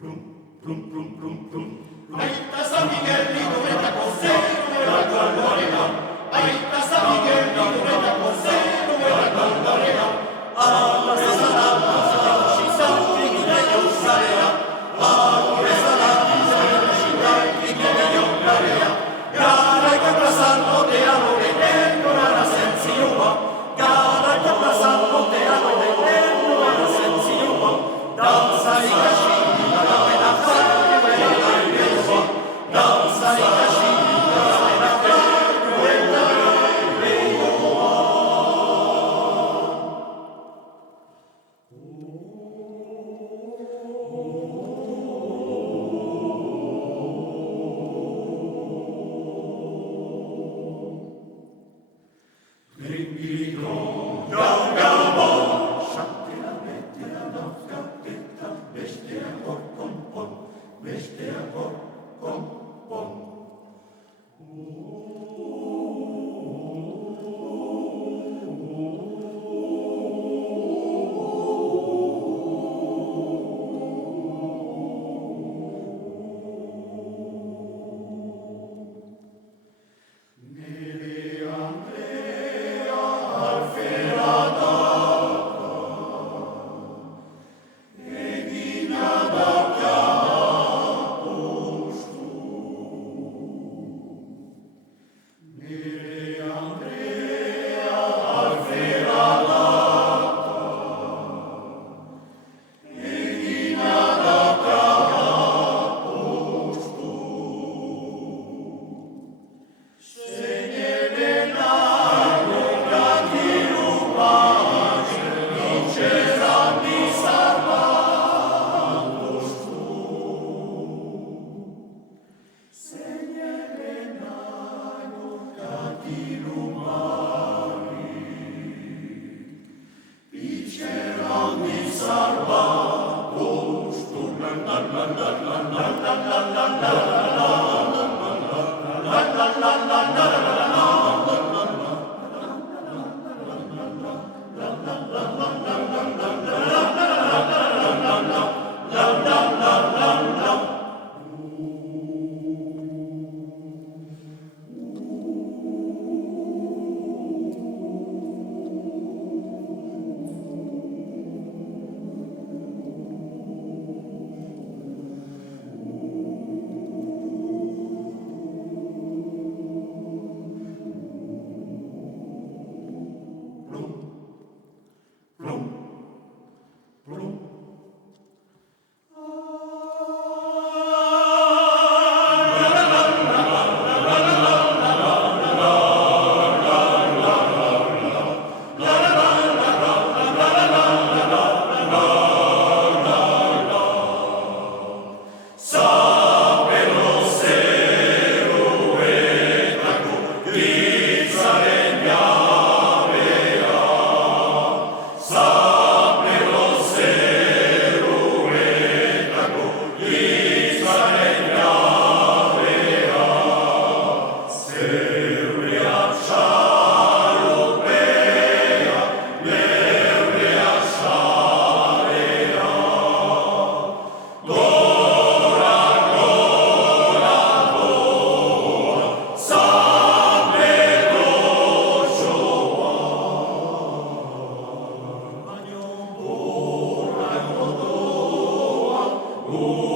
Aita San Miguel, libreta cosero, nueva colorera. Aita San Miguel, libreta cosero, nueva colorera. Amore salama, città, figlia di Osarea. Amore salama, città, figlia di Osarea. Gara che pasando te amo de tempo la sensiuma. Gara che pasando te amo de tempo la sensiuma. Danza i cascini, la vena fare, quella in danza i cascini, la vena fare, quella Oh